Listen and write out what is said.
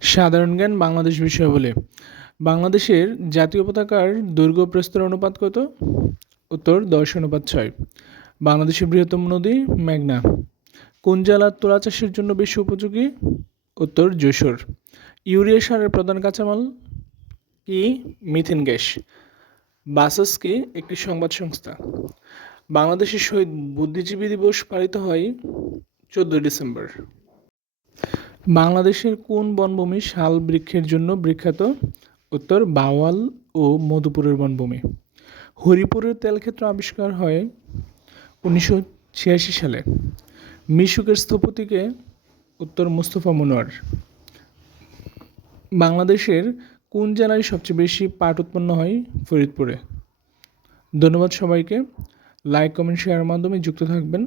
সাধারণ জ্ঞান বাংলাদেশ বিষয়াবলী। বাংলাদেশের জাতীয় পতাকার দৈর্ঘ্য প্রস্থের অনুপাত কত? উত্তর 10:6। বাংলাদেশের বৃহত্তম নদী মেঘনা। কোন জেলা তুলা চাষের জন্য বেশি উপযোগী? উত্তর যশোর। ইউরিয়া সারের প্রধান কাঁচামাল কি? Methane gas. বাসস কি একটি সংবাদ সংস্থা? বাংলাদেশের শহীদ বুদ্ধিজীবী দিবস পালিত হয় 14 ডিসেম্বর। বাংলাদেশের কোন বনভূমি শাল বৃক্ষের জন্য বিখ্যাত? উত্তর বাওয়াল ও মধুপুরের বনভূমি। হরিপুরের তেলক্ষেত্র আবিষ্কার হয় 1986 সালে। মিশুকের স্থপতিকে? উত্তর মুস্তফা মনোয়ার। বাংলাদেশের কোন জেলায় সবচেয়ে বেশি পাট উৎপন্ন হয়? ফরিদপুরে। ধন্যবাদ সবাইকে। লাইক কমেন্ট শেয়ারের মাধ্যমে যুক্ত থাকবেন।